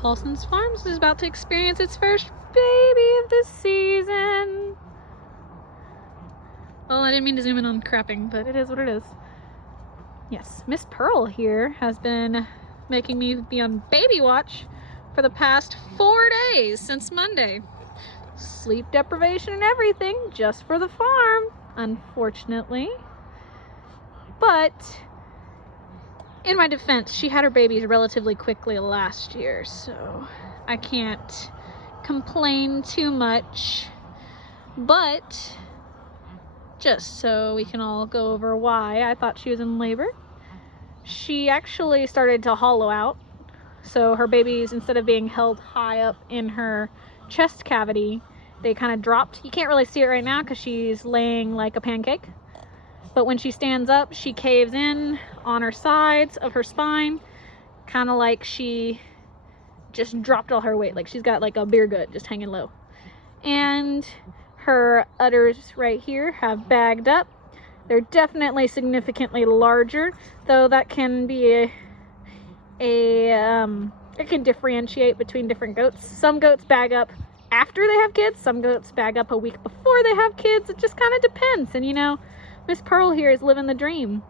Paulson's Farms is about to experience its first baby of the season. Well, I didn't mean to zoom in on crapping, but it is what it is. Yes, Miss Pearl here has been making me be on baby watch for the past 4 days since Monday. Sleep deprivation and everything just for the farm, unfortunately. But in my defense, she had her babies relatively quickly last year, so I can't complain too much. But just so we can all go over why I thought she was in labor, she actually started to hollow out. So her babies, instead of being held high up in her chest cavity, they kind of dropped. You can't really see it right now because she's laying like a pancake. But when she stands up, she caves in on her sides of her spine, kind of like she just dropped all her weight. Like she's got like a beer gut just hanging low. And her udders right here have bagged up. They're definitely significantly larger, though that can be it can differentiate between different goats. Some goats bag up after they have kids, some goats bag up a week before they have kids. It just kind of depends. And you know, Miss Pearl here is living the dream.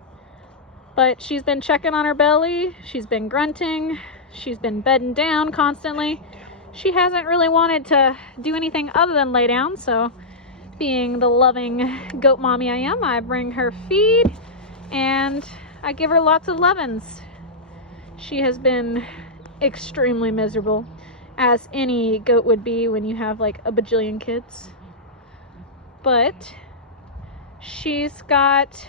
But she's been checking on her belly, she's been grunting, she's been bedding down constantly. She hasn't really wanted to do anything other than lay down, so being the loving goat mommy I am, I bring her feed and I give her lots of lovin's. She has been extremely miserable, as any goat would be when you have like a bajillion kids. But she's got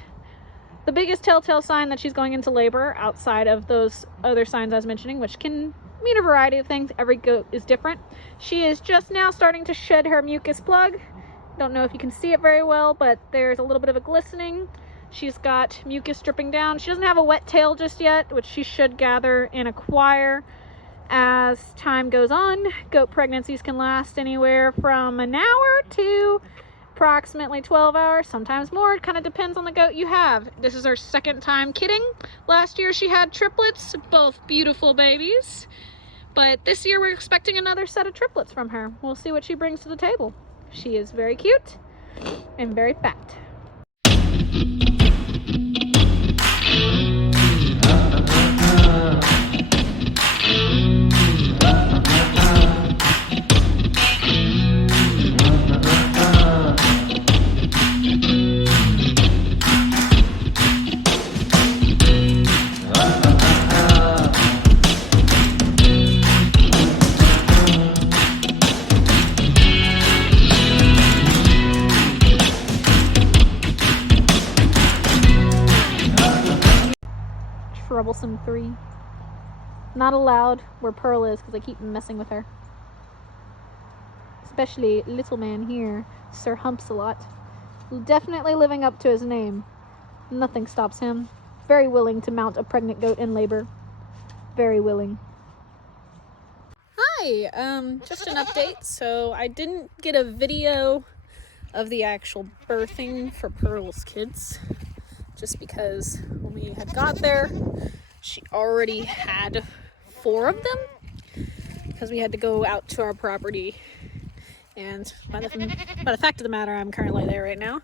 the biggest telltale sign that she's going into labor, outside of those other signs I was mentioning, which can mean a variety of things. Every goat is different. She is just now starting to shed her mucus plug. Don't know if you can see it very well, but there's a little bit of a glistening. She's got mucus dripping down. She doesn't have a wet tail just yet, which she should gather and acquire as time goes on. Goat pregnancies can last anywhere from an hour to approximately 12 hours, sometimes more. It kind of depends on the goat you have. This is her second time kidding. Last year she had triplets, both beautiful babies. But this year we're expecting another set of triplets from her. We'll see what she brings to the table. She is very cute and very fat. Troublesome 3. Not allowed where Pearl is because I keep messing with her. Especially little man here, Sir Humps-a-Lot. Definitely living up to his name. Nothing stops him. Very willing to mount a pregnant goat in labor. Very willing. Hi, just an update. So I didn't get a video of the actual birthing for Pearl's kids, just because when we had got there, she already had 4 of them, because we had to go out to our property. And by the fact of the matter, I'm currently there right now.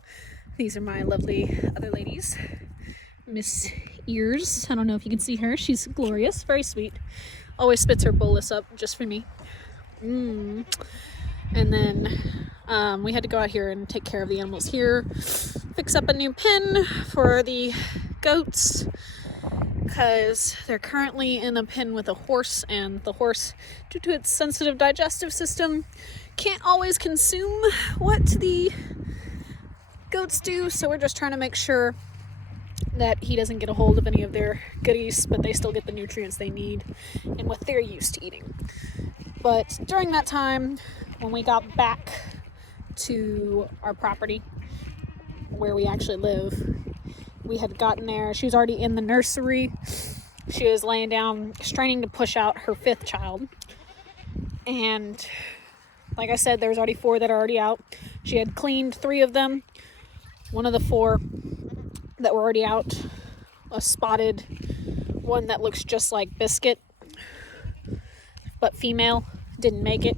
These are my lovely other ladies. Miss Ears, I don't know if you can see her. She's glorious, very sweet. Always spits her bolus up just for me. And then we had to go out here and take care of the animals here, fix up a new pen for the goats, because they're currently in a pen with a horse, and the horse, due to its sensitive digestive system, can't always consume what the goats do. So we're just trying to make sure that he doesn't get a hold of any of their goodies, but they still get the nutrients they need and what they're used to eating. But during that time, when we got back to our property where we actually live, we had gotten there. She was already in the nursery. She was laying down, straining to push out her 5th child. And like I said, there's already 4 that are already out. She had cleaned 3 of them. One of the 4 that were already out, a spotted one that looks just like Biscuit. but female, didn't make it.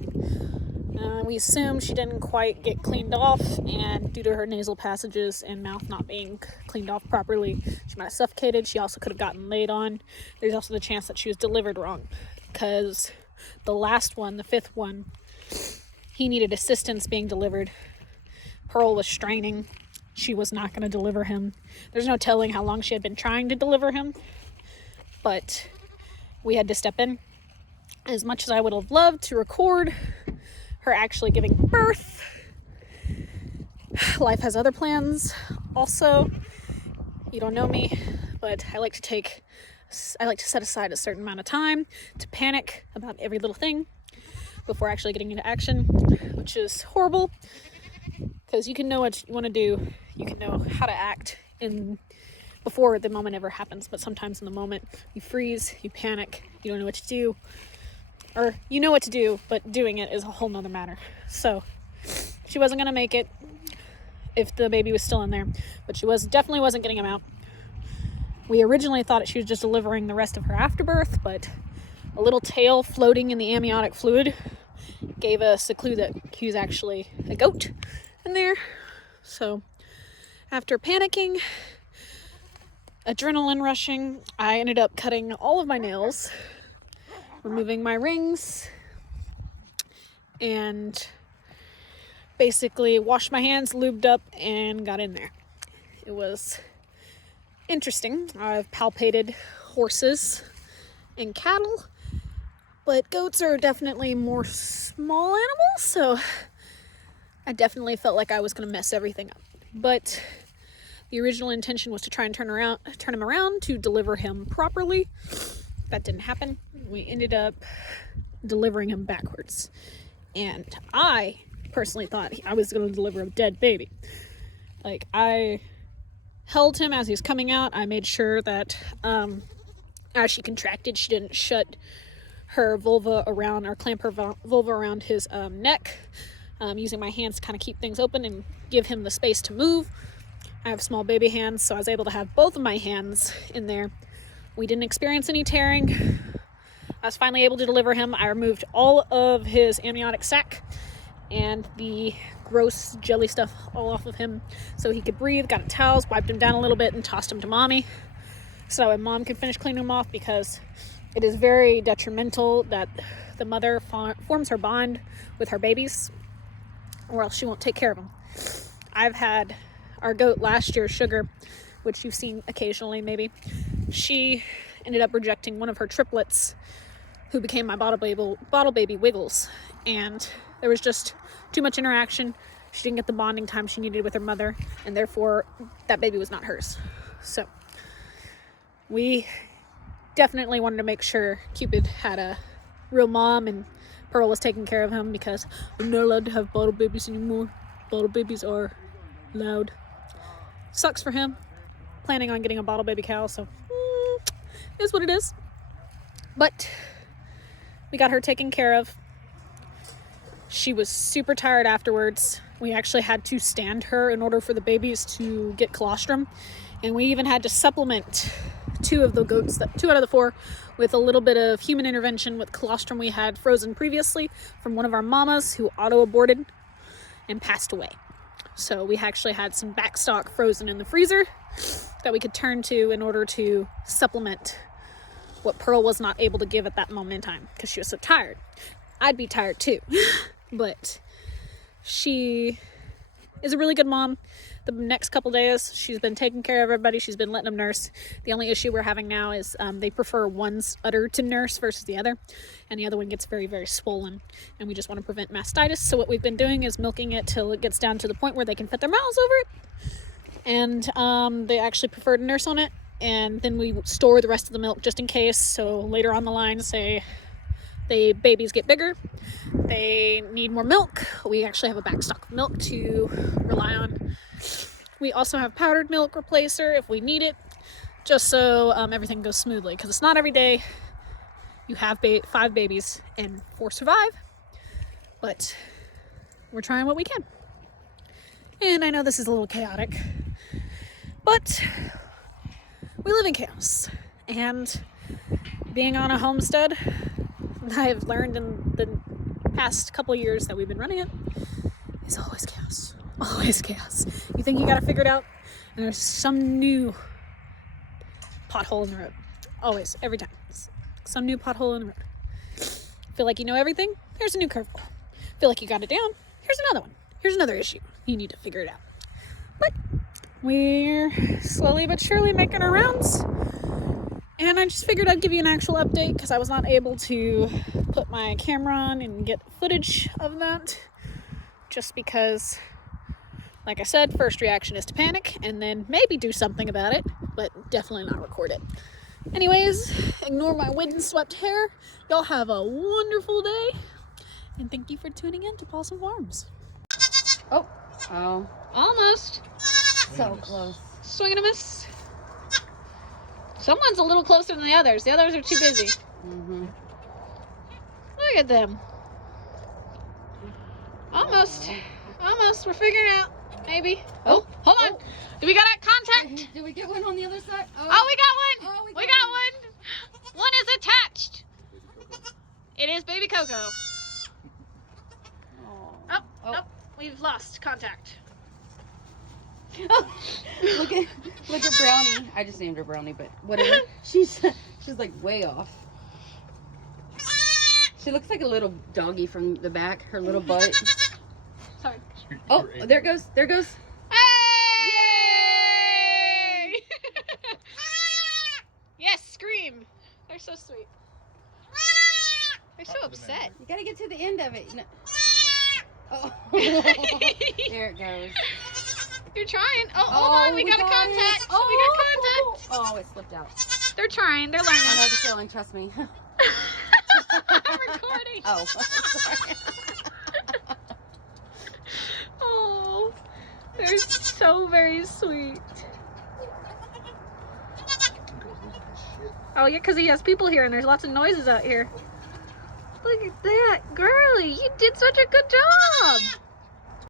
We assumed she didn't quite get cleaned off, and due to her nasal passages and mouth not being cleaned off properly, she might have suffocated. She also could have gotten laid on. There's also the chance that she was delivered wrong, because the last one, the fifth one, he needed assistance being delivered. Pearl was straining. She was not going to deliver him. There's no telling how long she had been trying to deliver him, but we had to step in. As much as I would have loved to record her actually giving birth, life has other plans. Also, you don't know me, but I like to set aside a certain amount of time to panic about every little thing before actually getting into action, which is horrible, because you can know what you want to do, you can know how to act before the moment ever happens, but sometimes in the moment you freeze, you panic, you don't know what to do, or you know what to do, but doing it is a whole nother matter. So she wasn't going to make it if the baby was still in there, but she definitely wasn't getting him out. We originally thought she was just delivering the rest of her afterbirth, but a little tail floating in the amniotic fluid gave us a clue that he was actually a goat in there. So after panicking, adrenaline rushing, I ended up cutting all of my nails, removing my rings, and basically washed my hands, lubed up, and got in there. It was interesting. I've palpated horses and cattle, but goats are definitely more small animals, so I definitely felt like I was going to mess everything up. But the original intention was to try and turn him around to deliver him properly. That didn't happen. We ended up delivering him backwards. And I personally thought I was going to deliver a dead baby. Like, I held him as he was coming out. I made sure that as she contracted, she didn't shut her vulva around, or clamp her vulva around his neck, using my hands to kind of keep things open and give him the space to move. I have small baby hands, so I was able to have both of my hands in there. We didn't experience any tearing. I was finally able to deliver him. I removed all of his amniotic sac and the gross jelly stuff all off of him so he could breathe. Got towels, wiped him down a little bit, and tossed him to mommy so my mom could finish cleaning him off, because it is very detrimental that the mother forms her bond with her babies, or else she won't take care of them. I've had our goat last year, Sugar, which you've seen occasionally maybe. She ended up rejecting one of her triplets, who became my bottle baby Wiggles, and there was just too much interaction. She didn't get the bonding time she needed with her mother, and therefore that baby was not hers. So we definitely wanted to make sure Cupid had a real mom and Pearl was taking care of him, because I'm not allowed to have bottle babies anymore. Bottle babies are loud. Sucks for him. Planning on getting a bottle baby cow, so is what it is. But we got her taken care of. She was super tired afterwards. We actually had to stand her in order for the babies to get colostrum, and we even had to supplement two out of the four with a little bit of human intervention with colostrum we had frozen previously from one of our mamas who auto-aborted and passed away. So we actually had some backstock frozen in the freezer that we could turn to in order to supplement what Pearl was not able to give at that moment in time, because she was so tired. I'd be tired too, but she is a really good mom. The next couple days, she's been taking care of everybody. She's been letting them nurse. The only issue we're having now is they prefer one's udder to nurse versus the other, and the other one gets very, very swollen, and we just want to prevent mastitis. So what we've been doing is milking it till it gets down to the point where they can put their mouths over it, and they actually prefer to nurse on it, and then we store the rest of the milk just in case. So later on the line, say the babies get bigger, they need more milk, we actually have a backstock of milk to rely on. We also have powdered milk replacer if we need it, just so everything goes smoothly, because it's not every day you have 5 babies and 4 survive, but we're trying what we can. And I know this is a little chaotic, but we live in chaos, and being on a homestead I've learned in the past couple years that we've been running it is always chaos. Always chaos. You think you got to figure it out, and there's some new pothole in the road. Always, every time. Some new pothole in the road. Feel like you know everything? Here's a new curveball. Feel like you got it down? Here's another one. Here's another issue. You need to figure it out. But we're slowly but surely making our rounds. And I just figured I'd give you an actual update because I was not able to put my camera on and get footage of that. Just because, like I said, first reaction is to panic and then maybe do something about it, but definitely not record it. Anyways, ignore my windswept hair. Y'all have a wonderful day. And thank you for tuning in to Possum Farms. Oh, Almost. so close. Swing and a miss. Someone's a little closer than the others. The others are too busy. Mm-hmm. Look at them. Almost. Almost. We're figuring out. Maybe. Oh, hold on. Do we got a contact? Did we get one on the other side? Oh, we got one. Oh, We got one. One is attached. It is baby Coco. Oh, nope. We've lost contact. Oh, look at Brownie. I just named her Brownie, but whatever. She's like way off. She looks like a little doggy from the back. Her little butt. Sorry. Oh, there goes. Hey! Yes, scream. They're so sweet. They're so upset. You gotta get to the end of it. No. Oh, there it goes. You're trying. Oh, hold on. We got a contact. Oh, We got contact. Oh, it slipped out. They're trying. They're I know learning. the feeling. Trust me. I'm recording. Oh, sorry. Oh, they're so very sweet. Oh, yeah, because he has people here and there's lots of noises out here. Look at that. Girlie, you did such a good job.